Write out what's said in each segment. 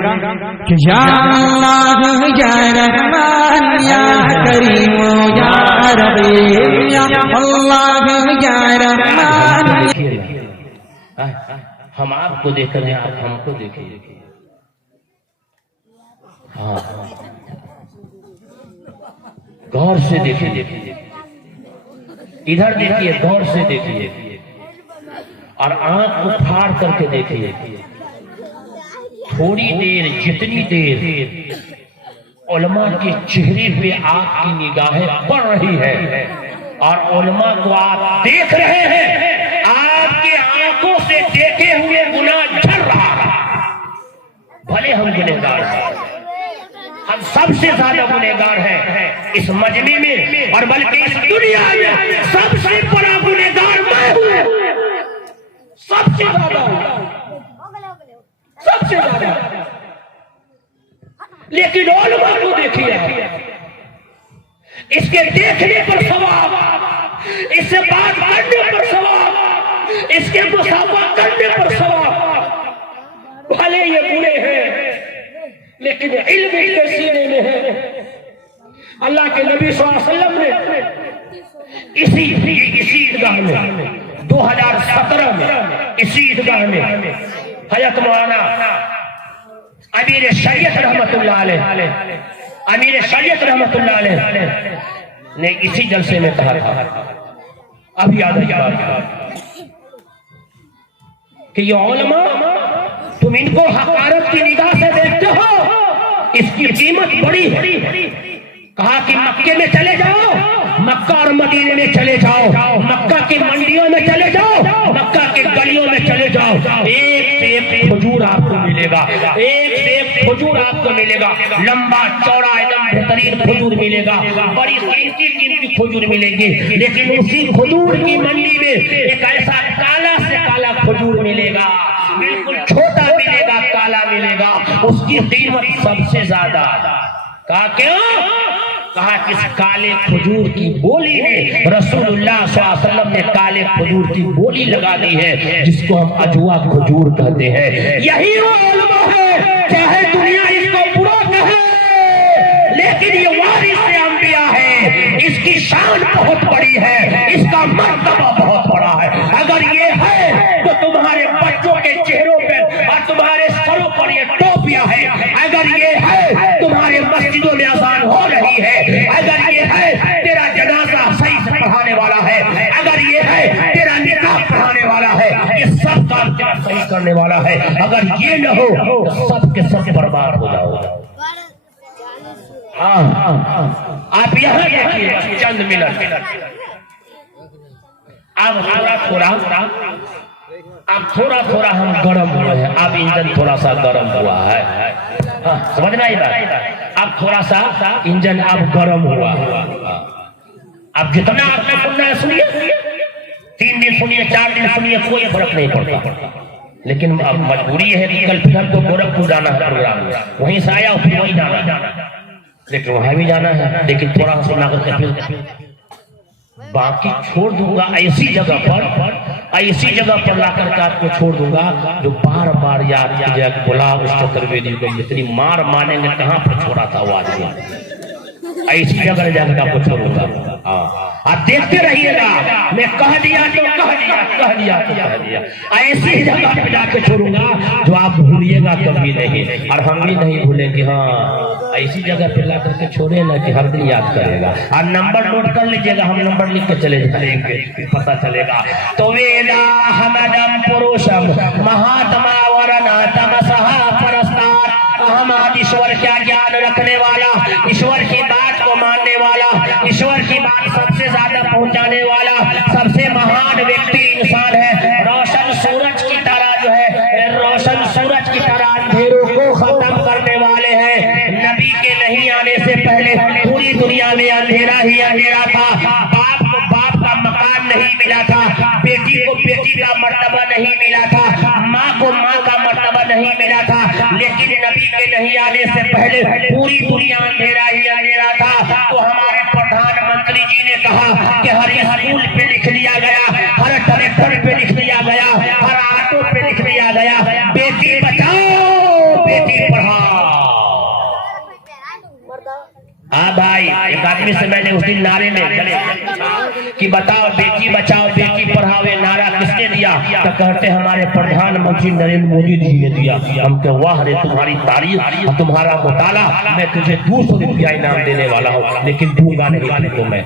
कि या अल्लाह या रहमान या करीम या रहीम या अल्लाह या रहमान। हम आपको देख रहे हैं, आप हमको देखिए। हाँ, गौर से देखिए, इधर देखिए, गौर से देखिए और आंख को फाड़ करके देखिए। थोड़ी देर, जितनी देर उलमा के चेहरे पे आपकी निगाहें पड़ रही है और उलमा को आप देख रहे हैं, आपके आंखों से देखे हुए गुनाह झड़ रहा है। भले हम गुनहगार हैं, हम सबसे ज्यादा गुनहगार हैं इस मजमे में, और बल्कि इस दुनिया में सबसे बड़ा गुनहगार मैं हूं, सबसे ज्यादा, सबसे ज्यादा। लेकिन उलमा को देखिए, इसके देखने पर सवाब, इससे बात करने पर सवाब, इसके मुसाफा करने पर सवाब। भले ये बुरे हैं लेकिन इल्म इनके सीने में है। अल्लाह के नबी सल्लल्लाहु अलैहि वसल्लम ने इसी ईदगाह में 2017 में इसी ईदगाह में हजरत मौलाना अमीर शरीयत रहमतुल्लाह अलैह, अमीर शरीयत रहमतुल्लाह अलैह ने इसी जलसे में कहा था, अभी याद है कि ये उलमा, तुम इनको हकारत की निगाह से देखते हो, इसकी कीमत बड़ी है। कहा कि मक्के में चले जाओ, मक्का और मदीने में चले जाओ, मक्का की मंडियों में चले जाओ, मक्का के गलियों में चले जाओ, एक से एक खजूर आपको मिलेगा, एक से एक खजूर आपको मिलेगा, लंबा चौड़ा एकदम बेहतरीन खजूर मिलेगा, बड़ी कीमती खजूर मिलेंगे। लेकिन उसी खजूर की मंडी में एक ऐसा काला से काला खजूर मिलेगा, बिल्कुल छोटा मिलेगा, काला मिलेगा, उसकी कीमत सबसे ज्यादा। कहा क्यों? कहा कि इस काले खजूर की बोली ने, रसूलुल्लाह सल्लल्लाहु अलैहि वसल्लम ने काले खजूर की बोली लगा दी है, जिसको हम अजवा खजूर कहते हैं। यही वो उलमा है, चाहे दुनिया इसको बुरा कहे, लेकिन ये वारिस अंबिया है, इसकी शान बहुत बड़ी है, इसका मर्तबा बहुत बड़ा है। अगर ये है तो तुम्हारे बच्चों के चेहरों पर और तुम्हारे सरों पर ये टोपियां है, अगर ये है तुम्हारे मस्जिदों में अज़ान हो रही है, अगर ये है तेरा जनाजा सही से पढ़ाने वाला है, अगर ये है तेरा निकाह पढ़ाने वाला है, ये सब काम तेरा सही करने वाला है, अगर ये न हो तो सब के सब बर्बाद हो जाओगे। हाँ, आप यहाँ देखिए चंद मिनट, अब थोड़ा थोड़ा हम गर्म हुए हैं, अब इंजन थोड़ा सा गर्म हुआ है। हाँ, समझना ही बात। अब थोड़ा सा इंजन अब गर्म हुआ। अब जितना आपने सुनना है सुनिए, 3 दिन सुनिए, 4 दिन सुनिए, कोई फर्क नहीं पड़ता। लेकिन अब मजबूरी है कि कल फिर हमको गोरखपुर जाना है प्रोग्राम में, वहीं से आया फिर वहीं जाना, लेकिन वहां भी जाना है, लेकिन थोड़ा सुना करके फिर बाकी छोड़ दूंगा। ऐसी जगह पर ला करके आपको छोड़ दूंगा जो बार बार याद कीजिएगा, गुलाम मुस्तफा त्रिवेदी को जितनी मार मानेंगे कहां पर छोड़ा था वो आदमी, ऐसी जगह जाकर आपको छोड़ूंगा। आप देखते रहिएगा, मैं कह दिया तो कह दिया, ऐसी जगह पे जाके छोड़ूंगा जो आप भूलिएगा कभी नहीं, और हम भी नहीं भूलेंगे। हाँ, ऐसी जगह पे ला करके छोड़े ना कि हर दिन याद करेगा। और नंबर नोट कर लीजिएगा, हम नंबर लिख के चले जाएंगे, पता चलेगा। तो वेदा हमदम पुरुषम महात्मा वरना तमसहा परस्तार, अहम ईश्वर का ज्ञान रखने वाला, ईश्वर की बात को मानने वाला, ईश्वर की बात सबसे ज्यादा पहुंचाने वाला सबसे महान व्यक्ति इंसान है। रोशन सूरज की तरह जो है, रोशन सूरज की तरह अंधेरों को खत्म करने वाले हैं। नबी के नहीं आने से पहले पूरी दुनिया में अंधेरा ही अंधेरा था। बाप को बाप का मकान नहीं मिला था, बेटी को बेटी का मर्तबा नहीं मिला था, माँ को माँ का मर्तबा नहीं मिला था। लेकिन नबी के नहीं आने से पहले पूरी दुनिया अंधेरा ही अंधेरा था। तो हमारे प्रधानमंत्री जी ने कहा कि हर स्कूल पे लिख लिया गया, हर कलेक्टर पे लिख लिया गया, हर ऑटो पे लिख लिया गया, बेटी बचाओ बेटी पढ़ाओ। हाँ भाई, एक आदमी से मैंने उस दिन नारे में चले कि बताओ बेटी बचाओ बेटी पढ़ाओ ये नारा किसने दिया? तो कहते हमारे प्रधानमंत्री नरेंद्र मोदी जी ने दिया। हम के वाह रे तुम्हारी तारीफ, तुम्हारा मुताला, मैं तुझे 200 रुपया इनाम देने वाला हूँ, लेकिन दूंगा नहीं तुम्हें।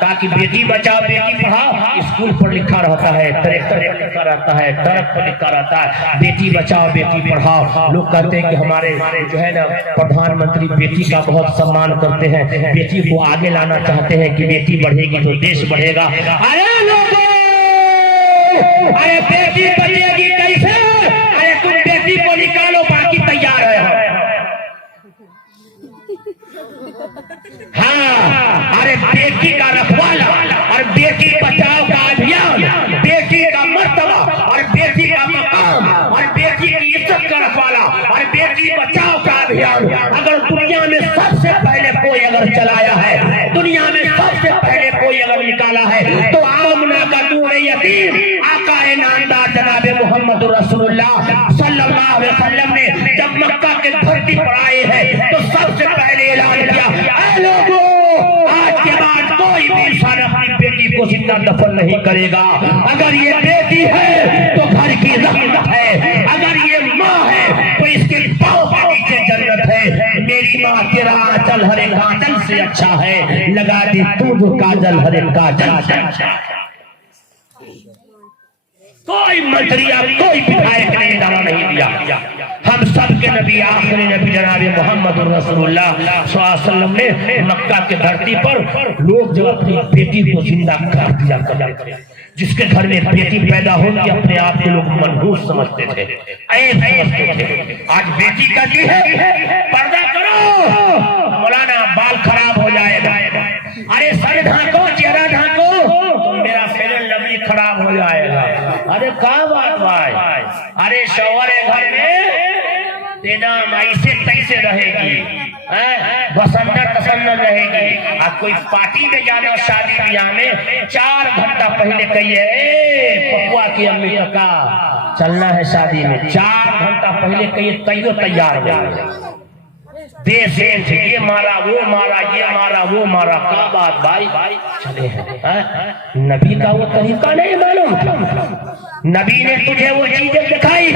ताकि बेटी बचाओ बेटी पढ़ाओ स्कूल पर लिखा रहता है, ट्रैक्टर पर लिखा रहता है, ट्रक पर लिखा रहता है बेटी बचाओ बेटी पढ़ाओ। लोग कहते हैं कि हमारे जो है ना प्रधानमंत्री बेटी का बहुत सम्मान करते हैं, बेटी को आगे लाना चाहते हैं कि बेटी बढ़ेगी तो देश बढ़ेगा। अरे लोगों, अरे बेटी बचेगी कैसे? अरे तुम बेटी को निकालो, बाकी तैयार है। हाँ, अरे बेटी का रखवाला और बेटी बचाओ का अभियान, बेटी का मर्तबा और बेटी का मकाम और बेटी की इज्जत का रखवाला और बेटी बचाओ का अभियान अगर दुनिया में सबसे पहले कोई अगर चलाया है, दुनिया में सबसे पहले कोई अगर निकाला है, तो आमना का नूर यतीम आका नामदार जनाबे मोहम्मद रसूलुल्लाह सल्लल्लाहु अलैहि वसल्लम ने जब मक्का के धरती पर आए हैं तो सबसे पहले ऐलान किया, ऐ लोगों, आज के बाद कोई भी इंसान अपनी बेटी को जिंदा दफन नहीं करेगा। अगर ये बेटी है तो घर की रहमत है, अगर ये माँ है तो इसके पाँव के नीचे जन्नत है। मेरी माँ तेरा आंचल हरे काजल से अच्छा है, लगा दी तू जो काजल हरे काजल से अच्छा। कोई मंत्री कोई विधायक ने नारा नहीं दिया। हम सब के नबी आखिरी नबी जनाब मोहम्मद रसूलुल्लाह सल्लल्लाहु अलैहि वसल्लम ने मक्का के धरती पर लोग जब अपनी बेटी को जिंदा कर दिया करते, जिसके घर में बेटी पैदा होगी अपने आप के लोग मनहूस समझते थे, समझते थे। आज बेटी का दी है, पर्दा करो मौलाना, बाल खराब हो जाएगा। अरे सर ढांको, चेहरा ढांको, तो मेरा फेरन लवली खराब हो जाएगा। अरे क्या बात भाई? अरे शौहर घर में तेना ऐसे तैसे रहेगी, बसंतर तसन्नर रहेगी। आज कोई पार्टी में जाना शादी ब्याह में 4 घंटा पहले कहिए पपुआ की अम्मी का चलना है शादी में, 4 घंटा पहले कहिए तैयो तैयार हो देश ये मारा वो मारा ये मारा वो मारा। क्या बात भाई चले हैं। नबी का वो तरीका नहीं मालूम, नबी ने तुझे वो चीजें दिखाई।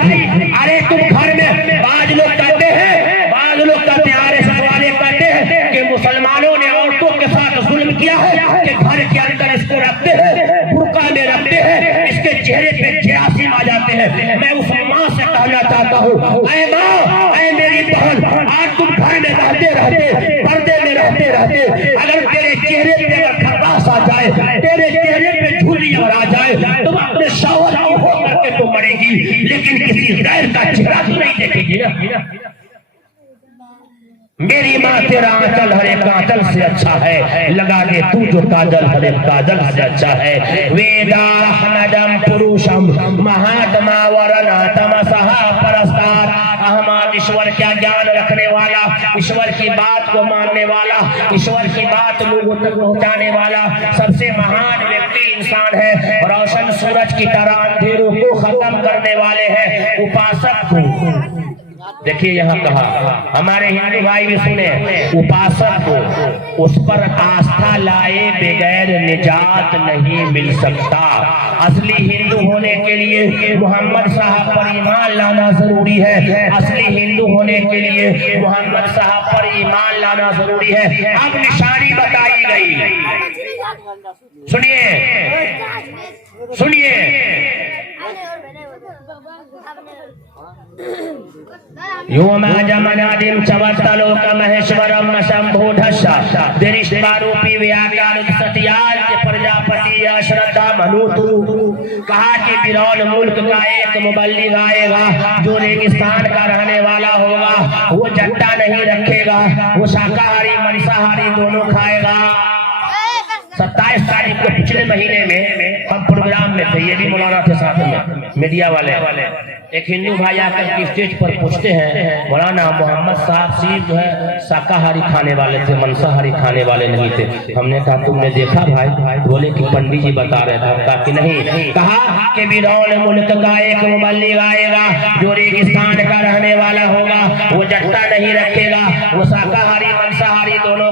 अरे तुम घर में बाज लोग कहते हैं, बाज लोग कहते हैं, अरे सवाले कहते हैं कि मुसलमानों ने औरतों के साथ जुल्म किया है कि घर के अंदर इसको रखते हैं, बुर्का में रखते हैं, इसके चेहरे पे जरासीम आ जाते हैं। मैं उस माँ से कहना चाहता हूँ, ऐ माँ, ऐ मेरी बहन, आज तुम घर में रहते रहते, पर्दे में रहते रहते, अगर तेरे चेहरे पे अगर खटास आ जाए, तेरे चेहरे पे झुर्री और आ जाए, तुम अपने शौहर की हो करके तो मरेगी, लेकिन किसी गैर का चेहरा तो नहीं देखेगी ना। मेरी माँ तेरा आंचल हरे काजल से अच्छा है, लगा दे तू जो काजल हरे काजल से अच्छा है। वेदाहनदम पुरुषम महात्मा वरना तमसहा परस्तार। अहमद ईश्वर क्या ज्ञान रखने वाला, ईश्वर की बात को मानने वाला, ईश्वर की बात लोगों तक पहुँचाने वाला सबसे महान व्यक्ति इंसान है। रोशन सूरज की तरह अंधेरों को खत्म करने वाले हैं उपासक को। देखिए यहाँ कहा, हमारे हिंदू भाई भी सुने, उपासक को उस पर आस्था लाए बगैर निजात नहीं मिल सकता। असली हिंदू होने के लिए मोहम्मद साहब पर ईमान लाना जरूरी है, असली हिंदू होने के लिए मोहम्मद साहब पर ईमान लाना जरूरी है। अब निशानी बताई गई, सुनिए सुनिए। योमाजमनादिम चवत्तलोक महेश्वरम शंभोधस्सा दिरिष्टारूपी व्याकार सत्याज प्रजापति अश्रद्धा मनुतु। कहा कि बिरौल मुल्क का एक मुबल्लिग आएगा जो रेगिस्तान का रहने वाला होगा, वो जट्टा नहीं रखेगा, वो शाकाहारी मांसाहारी दोनों खाएगा। 27 तारीख को पिछले महीने में हम प्रोग्राम में थे, ये भी मौलाना थे साथ में मीडिया वाले। एक हिंदू भाई आकर के स्टेज पर पूछते हैं, मौलाना मोहम्मद साहब सिर्फ जो है शाकाहारी खाने वाले थे, मांसाहारी खाने वाले नहीं थे। हमने कहा तुमने देखा भाई? बोले कि पंडित जी बता रहे थे। कहा कि नहीं। कहा कि बिरौल मुल्क का एक मुबल्लिग आएगा जो रेगिस्तान का रहने वाला होगा, वो जट्टा नहीं रखेगा, वो शाकाहारी मांसाहारी दोनों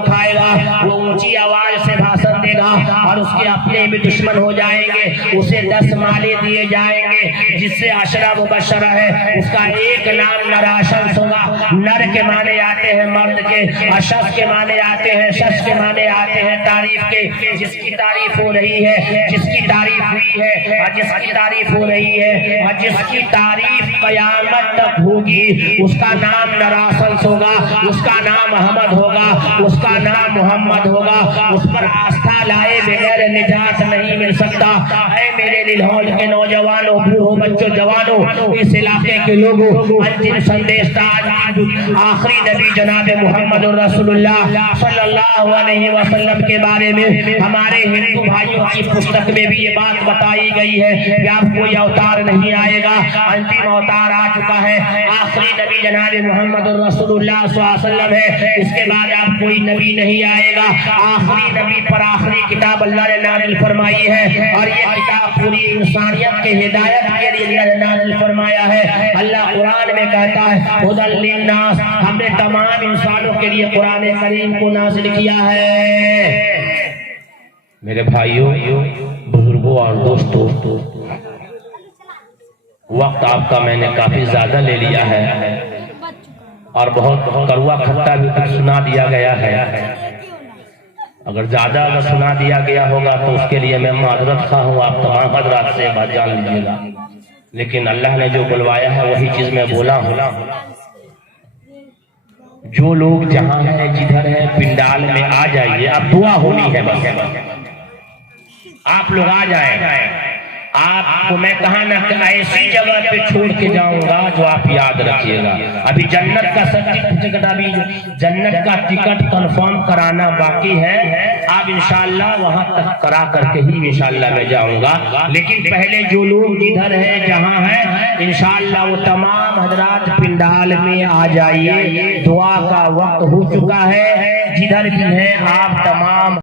और उसके अपने भी दुश्मन हो जाएंगे, उसे 10 माले दिए जाएंगे, जिससे अशरा मुबशरा है उसका एक नाम नराशंस होगा। नर के माने आते हैं मर्द के, अशस के माने आते हैं, शश के माने आते हैं तारीफ के। जिसकी तारीफ हो रही है, जिसकी तारीफ हुई है और जिसकी तारीफ हो रही है और जिसकी तारीफ कयामत तक होगी, उसका नाम नराशंस होगा, उसका नाम अहमद होगा, उसका नाम मोहम्मद होगा। उस पर आस्था लाए बगैर निजात नहीं मिल सकता। ऐ मेरे लिलहौल के नौजवानों, बूढ़ों, बच्चों, जवानों, इस इलाके के लोगों, अंतिम संदेश आखिरी नबी जनाब मोहम्मद रसूलुल्लाह सल्लल्लाहु अलैहि वसल्लम के बारे में हमारे हिंदू भाइयों की पुस्तक में भी ये बात बताई गई है कि अब कोई अवतार नहीं आएगा, अंतिम अवतार आ चुका है। आखिरी नबी जनाब मोहम्मद रसूलुल्लाह सल्लल्लाहु अलैहि वसल्लम है, इसके बाद अब कोई नबी नहीं आएगा। आखिरी नबी पर आखिरी किताब अल्लाह ने नाजिल फरमाई है और ये किताब पूरी इंसानियत के हिदायत के लिए अल्लाह ने नाजिल फरमाया है। अल्लाह कुरान में कहता है हुदल लिन्नास, हमने तमाम इंसानों के लिए कुरान करीम को नाजिल किया है। मेरे भाइयों, बुजुर्गों और दोस्तों, वक्त आपका मैंने काफी ज्यादा ले लिया है और बहुत कड़वा खट्टा भी कुछ सुना दिया गया है। अगर ज्यादा अगर सुना दिया गया होगा तो उसके लिए मैं माजरत खा हूँ, आप तमाम हजरात से बात जान लीजिएगा। लेकिन अल्लाह ने जो बुलवाया है वही चीज मैं बोला हूँ। जो लोग जहाँ है, जिधर है, पिंडाल में आ जाइए। अब दुआ होनी है बस, आप लोग आ जाए। आपको मैं कहा ना कि ऐसी जगह पे छोड़ के जाऊंगा जो आप याद रखिएगा। अभी जन्नत का सर्टिफिकेट, अभी जन्नत का टिकट कंफर्म कराना बाकी है। अब इंशाल्लाह वहां तक करा करके ही इंशाल्लाह मैं जाऊंगा। लेकिन पहले जो लोग जिधर है, जहां है, इंशाल्लाह वो तमाम हजरात पिंडाल में आ जाइए। दुआ का वक्त हो चुका है। जिधर भी है आप तमाम